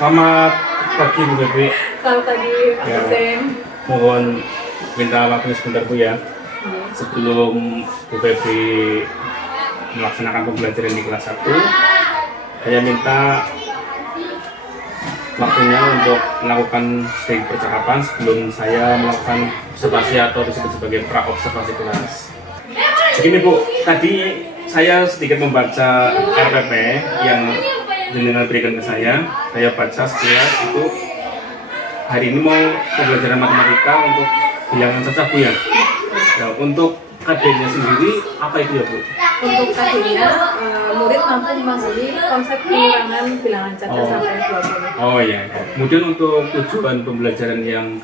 Selamat pagi Bu Febri. Selamat pagi Pak Hussein. Mohon minta waktunya sebentar Bu ya. Sebelum Bu Febri melaksanakan pembelajaran di kelas 1, saya minta waktunya untuk melakukan sedikit percakapan sebelum saya melakukan observasi atau disebut sebagai pra-observasi kelas. Begini Bu, tadi saya sedikit membaca RPP yang jenengan berikan ke saya baca sekilas itu hari ini mau pembelajaran matematika untuk bilangan cacah Bu ya. Nah, untuk KD-nya sendiri apa itu ya Bu? Untuk KD-nya, murid mampu memahami konsep pengurangan bilangan cacah sampai 20. Oh iya. Kemudian untuk tujuan pembelajaran yang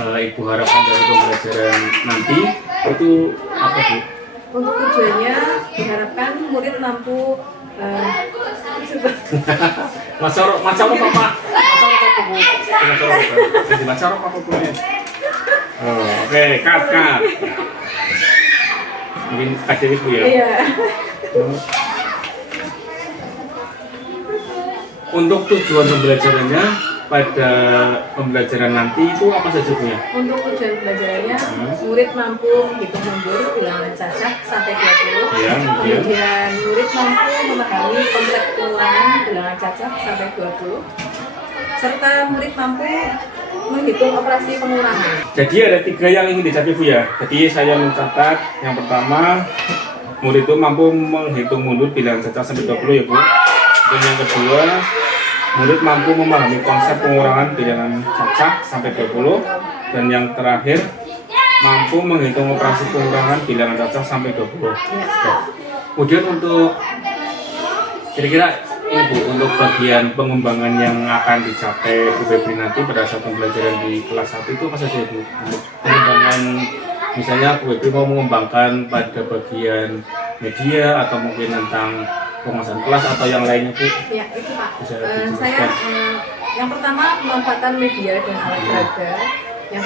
Ibu harapkan dari pembelajaran nanti itu apa Bu? Untuk tujuannya diharapkan murid mampu Macaro apa? Macaro apa Bu? Oh, oke, cut. Mungkin aktivis Bu ya. Iya. Untuk tujuan pembelajarannya pada pembelajaran nanti itu apa saja Bu ya? Untuk tujuan pembelajarannya, murid mampu menghitung mundur bilangan cacah sampai 20. Ya, Kemudian murid mampu memahami konsep pengurangan bilangan cacah sampai 20. Serta murid mampu menghitung operasi pengurangan. Jadi ada 3 yang ingin dicapai Bu ya. Jadi saya mencatat yang pertama, murid itu mampu menghitung mundur bilangan cacah sampai 20 ya Bu. Dan yang kedua, murid mampu memahami konsep pengurangan bilangan cacah sampai 20. Dan yang terakhir, mampu menghitung operasi pengurangan bilangan cacah sampai 20. Kemudian untuk kira-kira ini Bu, untuk bagian pengembangan yang akan dicapai Bu Febri nanti pada saat pembelajaran di kelas 1 itu apa saja Bu? Untuk pengembangan misalnya Bu Febri mau mengembangkan pada bagian media atau mungkin tentang penguasaan kelas atau yang lainnya Bu? Ya, itu Pak. Bisa Saya yang pertama pemanfaatan media dan alat peraga. Yang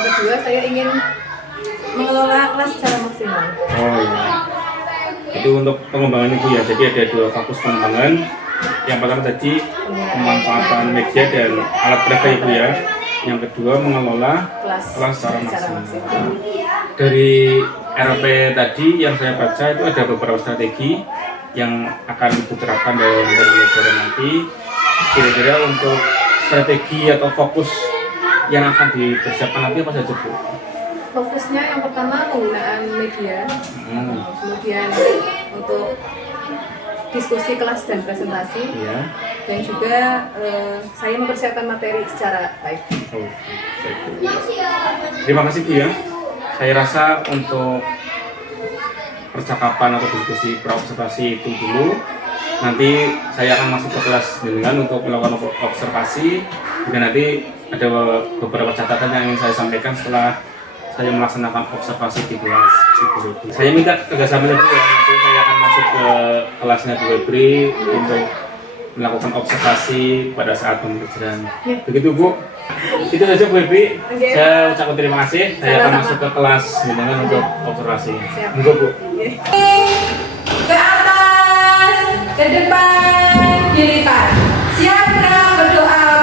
kedua saya ingin mengelola kelas secara maksimal. Oh iya. Itu untuk pengembangannya Bu ya. Jadi ada 2 fokus pengembangan. Yang pertama tadi pemanfaatan media dan alat peraga ya Bu ya. Yang kedua mengelola kelas secara maksimal. Dari RP tadi yang saya baca itu ada beberapa strategi yang akan diterapkan dalam pembelajaran nanti. Kira-kira untuk strategi atau fokus yang akan dipersiapkan nanti apa saja Bu? Fokusnya yang pertama penggunaan media, kemudian untuk diskusi kelas dan presentasi, dan juga saya mempersiapkan materi secara baik. Oh, baik. Terima kasih Bu ya. Saya rasa untuk percakapan atau diskusi pra-observasi itu dulu. Nanti saya akan masuk ke kelas dengan untuk melakukan observasi, dan nanti ada beberapa catatan yang ingin saya sampaikan setelah saya melaksanakan observasi di kelas Bu Febri. Saya minta kerjasamanya Bu ya, nanti saya akan masuk ke kelasnya Bu Febri untuk melakukan observasi pada saat pembelajaran. Begitu Bu. Itu saja Bu Febri. Saya ucapkan terima kasih. Saya akan masuk ke kelas dengan untuk observasi. Monggo Bu. Ke atas, ke depan, dilipat. Siap berdoa.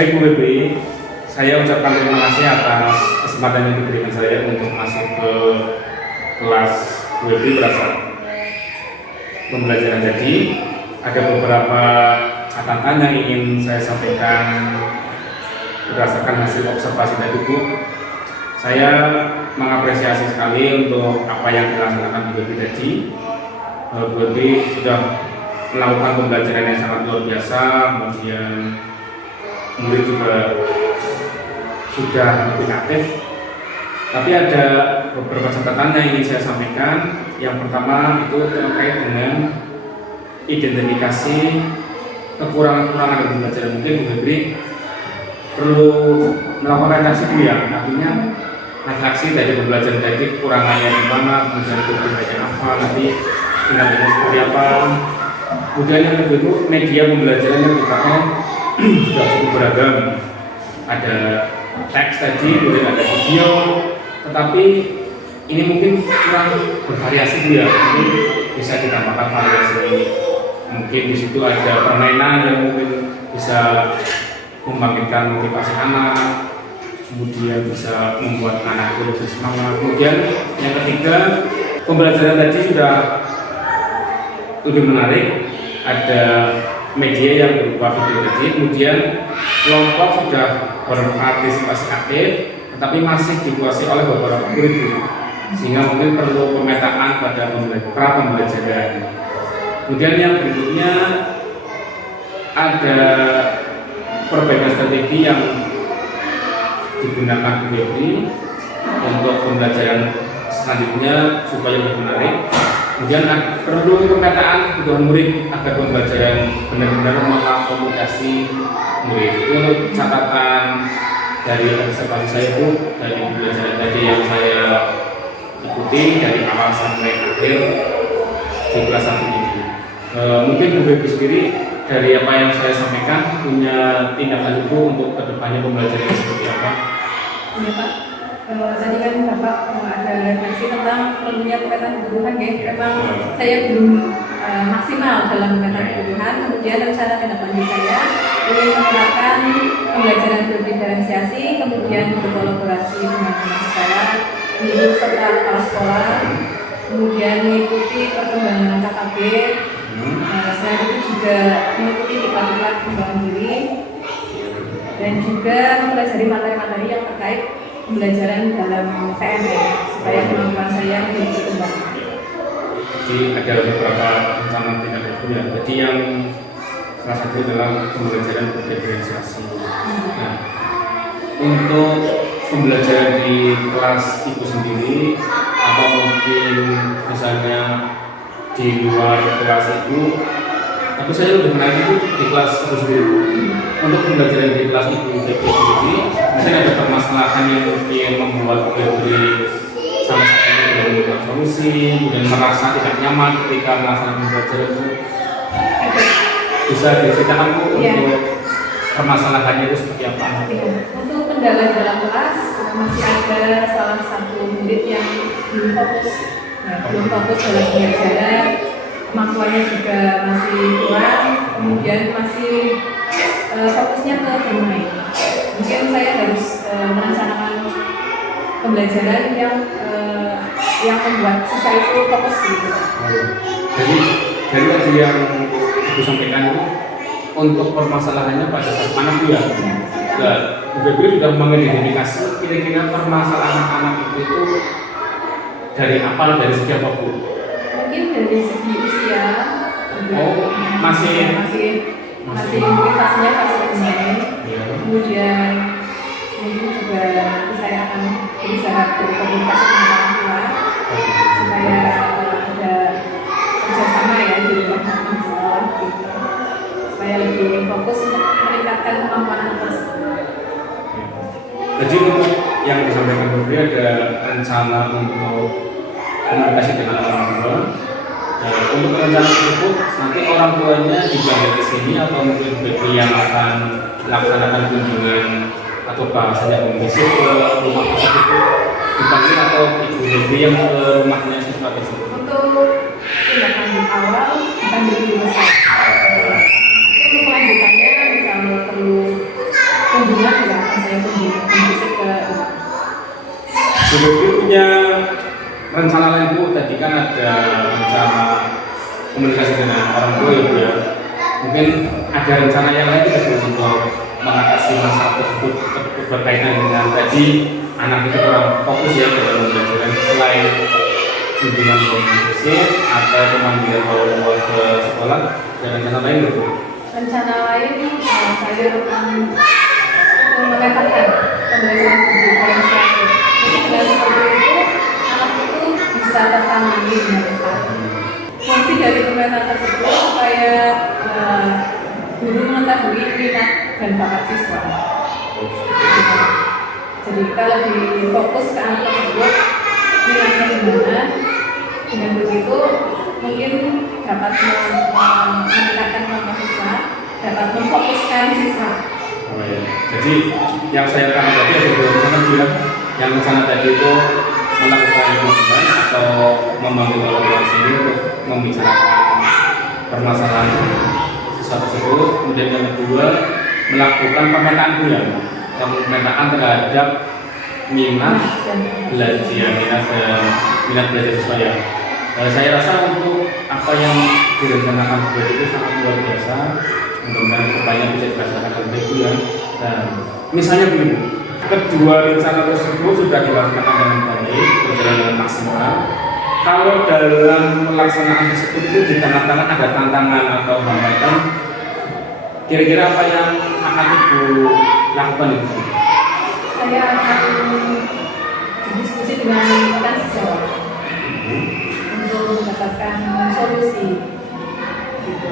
Baik Bu Febri, saya ucapkan terima kasih atas kesempatan yang diberikan saya untuk masuk ke kelas Bu Febri berdasar pembelajaran tadi. Ada beberapa catatan yang ingin saya sampaikan berdasarkan hasil observasi tadi Bu. Saya mengapresiasi sekali untuk apa yang dilaksanakan Bu Febri tadi. Bu Febri sudah melakukan pembelajaran yang sangat luar biasa, kemudian murid juga sudah lebih aktif. Tapi ada beberapa catatan yang ingin saya sampaikan. Yang pertama itu terkait dengan identifikasi kekurangan-kekurangan dalam pembelajaran. Mungkin Bu Febri perlu melakukan redaksi dulu ya, artinya refleksi dari pembelajaran tadi, kekurangannya di mana, kemudian itu bagian apa, nanti tindakannya seperti apa. Kemudian yang kedua itu media pembelajaran yang dipakai sudah cukup beragam. Ada teks tadi, kemudian ada video, tetapi ini mungkin kurang bervariasi ya. Mungkin bisa ditambahkan variasi. Mungkin di situ ada permainan yang mungkin bisa membangkitkan motivasi anak, kemudian bisa membuat anak itu lebih semangat. Kemudian yang ketiga, pembelajaran tadi sudah lebih menarik. Ada media yang berupa video tadi, kemudian kelompok sudah berpartisipasi aktif, tetapi masih dikuasai oleh beberapa murid, sehingga mungkin perlu pemetaan pada pra pembelajaran. Kemudian yang berikutnya ada perbaikan strategi yang digunakan Bu Febri untuk pembelajaran selanjutnya supaya lebih menarik. Kemudian perlu pemetaan kebutuhan murid agar pembelajaran benar-benar mengakomodasi murid. Itu untuk catatan dari observasi saya Bu, dari pembelajaran tadi yang saya ikuti dari awal sampai akhir di kelas 1 ini. Mungkin Bu Febri sendiri dari apa yang saya sampaikan punya tindakan itu untuk kedepannya pembelajaran seperti apa? Iya Pak, tadi kan Bapak ada refleksi tentang perlunya pemetaan kebutuhan ya. Memang saya belum maksimal dalam pemetaan kebutuhan. Kemudian rencana tindak lanjut saya ingin menerapkan pembelajaran berdiferensiasi, kemudian berkolaborasi dengan teman saya, guru serta kepala sekolah, kemudian mengikuti perkembangan KKB. Selain itu juga mengikuti diklat-diklat pengembangan diri dan juga mempelajari materi-materi yang terkait pembelajaran dalam PME supaya kemampuan saya lebih berkembang. Jadi ada beberapa rencana tindak lanjut ya. Jadi yang salah satu adalah pembelajaran berdiferensiasi. Nah, untuk pembelajaran di kelas itu sendiri atau mungkin misalnya di luar kelas itu, tapi saya lebih menarik itu di kelas itu sendiri. Untuk pembelajaran di kelas itu sendiri, mungkin ada permasalahan yang mungkin membuat Febri sama sekali tidak menemukan solusi, kemudian merasa tidak nyaman ketika melaksanakan pembelajaran itu. Bisa diceritakan Bu untuk permasalahannya itu seperti apa? Untuk kendala dalam kelas masih ada salah satu murid yang belum fokus. Belum fokus dalam pembelajaran, kemampuannya juga masih kurang, kemudian masih fokusnya ke bermain. Mungkin saya harus merencanakan pembelajaran yang membuat siswa itu fokus gitu. Jadi dari tadi yang Ibu sampaikan itu untuk permasalahannya pada saat mana Bu ya? Nah, Bu Febri sudah mengidentifikasi kira-kira permasalahan anak itu dari apa, dari segi apa Bu? Mungkin dari segi usia. Oh, masih mungkin fasenya fase bermain. Ya. Kemudian mungkin juga nanti saya akan berusaha berkomunikasi dengan orang tua supaya ada kerjasama ya di lingkungan sekolah gitu. Supaya lebih fokus untuk meningkatkan kemampuan anak tersebut. Jadi untuk yang disampaikan Bu Febri ada rencana untuk komunikasi dengan orang tua. Untuk rencana tersebut nanti orang tuanya dipanggil ke sini atau mungkin Febri yang akan melaksanakan kunjungan atau bahasanya visit ke rumah tersebut dipanggil atau Ibu Febri yang ke rumahnya siswa tersebut. Untuk tindak lanjut awal dipanggil dulu saya. Untuk kelanjutannya misalnya perlu ada rencana komunikasi dengan orang tua ya Bu ya. Mungkin ada rencana yang lain tidak Bu untuk mengatasi masalah tersebut berkaitan dengan tadi anak itu kurang fokus ya dalam pembelajaran, selain kunjungan kompetensi atau pemanggilan awal ke sekolah, dan rencana lain Bu? Rencana lain saya akan memetakan pembelajaran diferensiasi. Jadi dengan seperti itu anak itu bisa tertangani dengan tepat. Fungsi dari pemetaan tersebut supaya guru mengetahui minat dan bakat siswa. Jadi kita lebih fokus ke anak tersebut minatnya di mana. Dengan begitu mungkin dapat meningkatkan kemampuan siswa, dapat memfokuskan siswa. Oh, ya. Jadi yang saya tangkap tadi ada dua rencana bilang, yang rencana tadi itu melakukan kunjungan atau memanggil orang tua sini untuk membicarakan permasalahan siswa tersebut. Kemudian yang kedua melakukan pemetaan bulan, pemetaan terhadap minat belajar, minat belajar siswa ya. Saya rasa untuk apa yang direncanakan buat itu sangat luar biasa. Mudah-mudahan kedepannya bisa dirasakan dengan baik ya. Dan misalnya begini, kedua rencana tersebut sudah dilaksanakan dengan baik, berjalan dengan maksimal. Kalau dalam pelaksanaan tersebut itu di tengah-tengah ada tantangan atau hambatan, kira-kira apa yang akan Ibu lakukan itu? Saya akan berdiskusi dengan rekan sejawat untuk mendapatkan solusi. Gitu.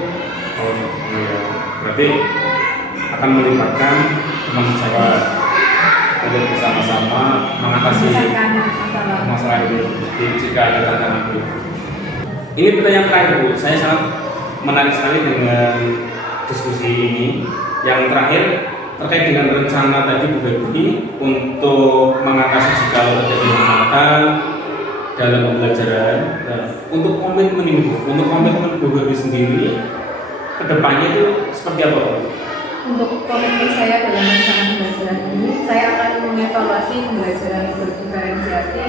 Oh iya, berarti akan melibatkan teman sejawat untuk bersama-sama mengatasi masalah ini jika ada tantangan itu. Ini pertanyaan terakhir Bu, saya sangat menarik sekali dengan diskusi ini. Yang terakhir terkait dengan rencana tadi Bu Febri untuk mengatasi jika terjadi hambatan dalam pembelajaran. Nah, untuk komitmen ini Bu, untuk komitmen Bu Febri sendiri kedepannya itu seperti apa Bu? Untuk komitmen saya dalam rencana pembelajaran ini, saya akan mengevaluasi pembelajaran berdiferensiasi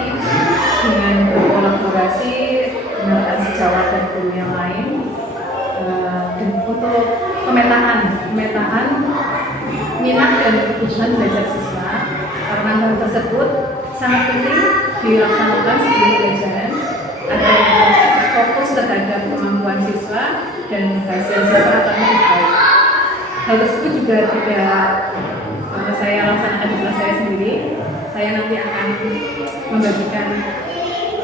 dengan berkolaborasi dengan rekan sejawat dan guru yang lain. Dan untuk pemetaan minat dan kebutuhan belajar siswa, karena hal tersebut sangat penting dilaksanakan sebelum pembelajaran agar fokus terhadap kemampuan siswa dan hasil siswa akan lebih baik. Hal tersebut juga tidak saya laksanakan di kelas saya sendiri. Saya nanti akan membagikan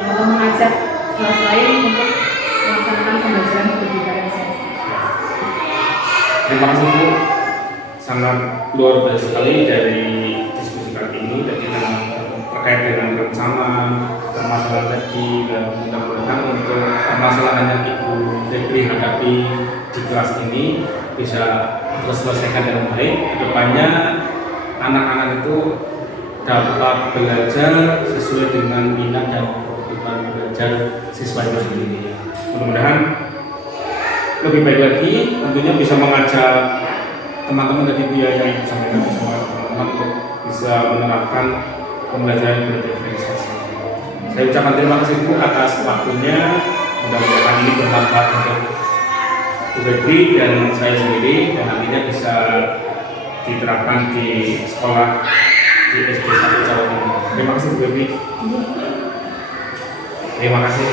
atau mengajak kelas lain untuk melaksanakan pembelajaran berdiferensiasi. Terima kasih Bu, sangat luar biasa sekali dari diskusi kali ini. Jadi terkait dengan rencana permasalahan tadi, dan mudah-mudahan untuk permasalahan yang Ibu Febri hadapi di kelas ini bisa terselesaikan dengan baik. Kedepannya anak-anak itu dapat belajar sesuai dengan minat dan kebutuhan belajar siswa itu sendiri. Mudah-mudahan lebih baik lagi, tentunya bisa mengajak teman-teman dari Bu ya yang sampaikan bersama teman-teman untuk bisa menerapkan pembelajaran berdiferensiasi. Saya ucapkan terima kasih Bu atas waktunya. Mudah-mudahan ini bermanfaat untuk Bu Febri dan saya sendiri, dan nantinya bisa diterapkan di sekolah di SD 1 Jawa Timur. Terima kasih Bu Febri. Terima kasih.